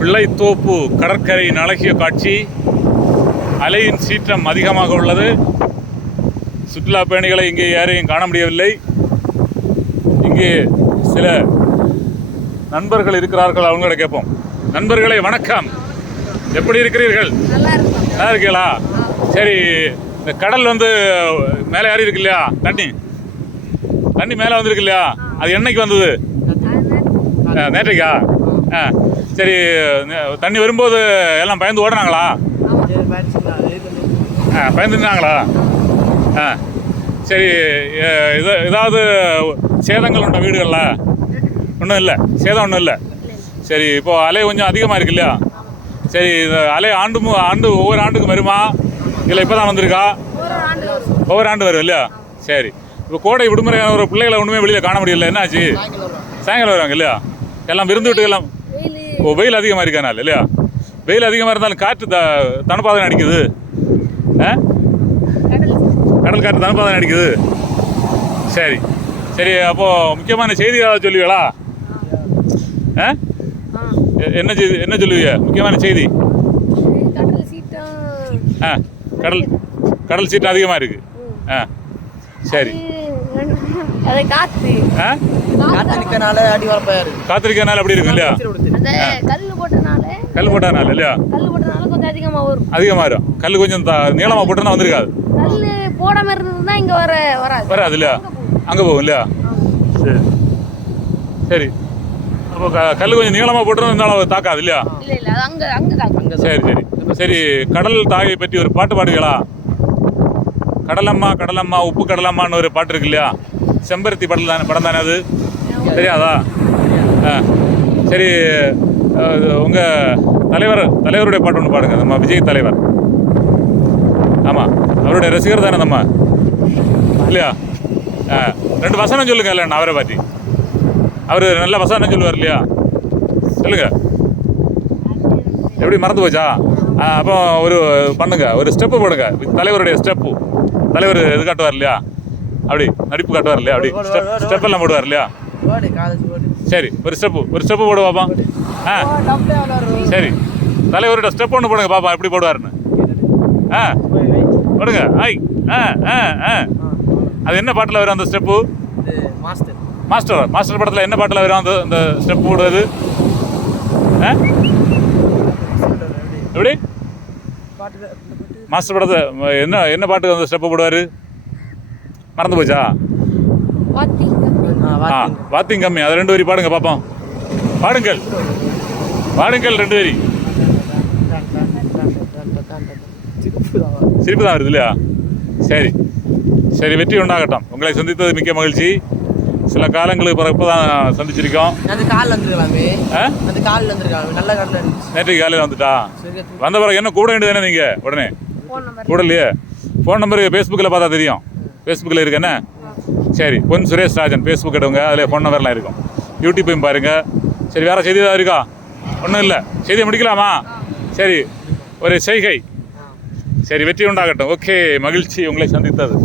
பிள்ளைத்தோப்பு கடற்கரையின் அழகிய காட்சி. அலையின் சீற்றம் அதிகமாக உள்ளது. சுற்றுலா பயணிகளை இங்கே யாரையும் காண முடியவில்லை. இங்கே சில நண்பர்கள் இருக்கிறார்கள், அவங்கள கேட்போம். நண்பர்களே வணக்கம், எப்படி இருக்கிறீர்கள்? நல்லா இருக்கீங்களா? சரி, இந்த கடல் வந்து மேலே ஏறி இருக்கு இல்லையா? தண்ணி மேலே வந்துருக்கு இல்லையா? அது என்னைக்கு வந்தது? நேற்றைக்கா? சரி, தண்ணி வரும்போது எல்லாம் பயந்து ஓடுனாங்களா? பயந்துருந்தாங்களா? சரி, ஏதாவது சேதங்கள் உண்ட வீடுகளில்? ஒன்றும் இல்லை, சேதம் ஒன்றும் இல்லை. சரி, இப்போது அலை கொஞ்சம் அதிகமாக இருக்கு இல்லையா? சரி, இந்த அலை ஆண்டு ஒவ்வொரு ஆண்டுக்கும் வருமா இல்லை இப்போ தான் வந்திருக்கா? ஒவ்வொரு ஆண்டு வரும் இல்லையா? சரி, இப்போ கோடை விடுமுறையான ஒரு பிள்ளைகளை ஒன்றுமே வெளியில் காண முடியல. என்னாச்சு? சாயங்காலம் வருவாங்க இல்லையா? எல்லாம் விருந்து விட்டு எல்லாம். வெயில் அதிகமாக இருக்கனால இல்லையா? வெயில் அதிகமாக இருந்தாலும் காற்று தனப்பாக அடிக்குது. கடல் காற்று தனப்பாக அடிக்குது. சரி சரி, அப்போது முக்கியமான செய்தி ஏதாவது சொல்லுவீங்களா? என்ன சொல்லுவீங்க? முக்கியமான செய்தி. கடல் சீட்டம் அதிகமாக இருக்கு. சரி, காத்திருக்கனால அப்படி இருக்கும் இல்லையா? கல் போட்டனால இல்லையா? அதிகமாக வரும். கல் கொஞ்சம் நீளமாக போட்டோன்னா வந்திருக்காது. வராது இல்லையா? அங்கே போகும் இல்லையா? சரி சரி, அப்போ கல் கொஞ்சம் நீளமாக போட்டு இருந்தாலும் தாக்காது இல்லையா? சரி சரி சரி, கடல் தாயை பற்றி ஒரு பாட்டு பாடுவீங்களா? கடலம்மா கடலம்மா உப்பு கடலம்மான்னு ஒரு பாட்டு இருக்கு இல்லையா? செம்பருத்தி படம் தானே அது? தெரியாதா? சரி, உங்கள் தலைவருடைய பாட்டு ஒன்று பாடுங்க. நம்ம விஜய் தலைவர். ஆமாம், அவருடைய ரசிகர் தானே நம்ம இல்லையா? 2 வசனம் சொல்லுங்க இல்லைண்ணா அவரை பற்றி. அவர் நல்ல வசனம் சொல்லுவார் இல்லையா? சொல்லுங்க. எப்படி மறந்து போச்சா? அப்போ ஒரு ஸ்டெப்பு போடுங்க. தலைவருடைய ஸ்டெப்பு. தலைவர் இது காட்டுவார் இல்லையா? அப்படி நடிப்பு காட்டுவார் இல்லையா? அப்படி ஸ்டெப்பெல்லாம் போடுவார் இல்லையா? சரி, ஒரு ஸ்டெப்பு போடு பாப்பா. சரி, தலைவரோட ஸ்டெப் ஒன்று போடுங்க பாப்பா, எப்படி போடுவாருன்னு. போடுங்க. அது என்ன பாட்டில் வரும் அந்த ஸ்டெப்பு? மாஸ்டர் படத்தில் என்ன பாட்டில் வரும் அந்த ஸ்டெப் போடுவது? எப்படி மாஸ்டர் படத்தை என்ன பாட்டுக்கு அந்த ஸ்டெப்பு போடுவார்? மறந்து போச்சா? வாத்திங் கம்மி. அது 2 வரி பாடுங்க பாப்போம். பாடுங்கள் 2 வரி. சிரிப்பு தான் வருது இல்லையா? சரி சரி, வெற்றி உண்டாகட்டும். உங்களை சந்தித்தது மிக்க மகிழ்ச்சி. சில காலங்களுக்கு பிறகு இப்போ தான் சந்திச்சிருக்கோம். நேற்றைக்கு காலையில் வந்துட்டா? வந்த பிறகு என்ன கூட வேண்டியது தானே? நீங்கள் உடனே கூட இல்லையே? ஃபோன் நம்பரு ஃபேஸ்புக்கில் பார்த்தா தெரியும். ஃபேஸ்புக்கில் இருக்குண்ணே. சரி, பொன் சுரேஷ் ராஜன் ஃபேஸ்புக் எடுங்க, அதில் ஃபோன் நம்பர்லாம் இருக்கும். யூடியூப்பையும் பாருங்கள். சரி, வேறு செய்தி தான் இருக்கா? ஒன்றும் இல்லை. செய்தியை முடிக்கலாமா? சரி, ஒரு செய்கை. சரி, வெற்றி உண்டாகட்டும். ஓகே, மகிழ்ச்சி உங்களை சந்தித்தது.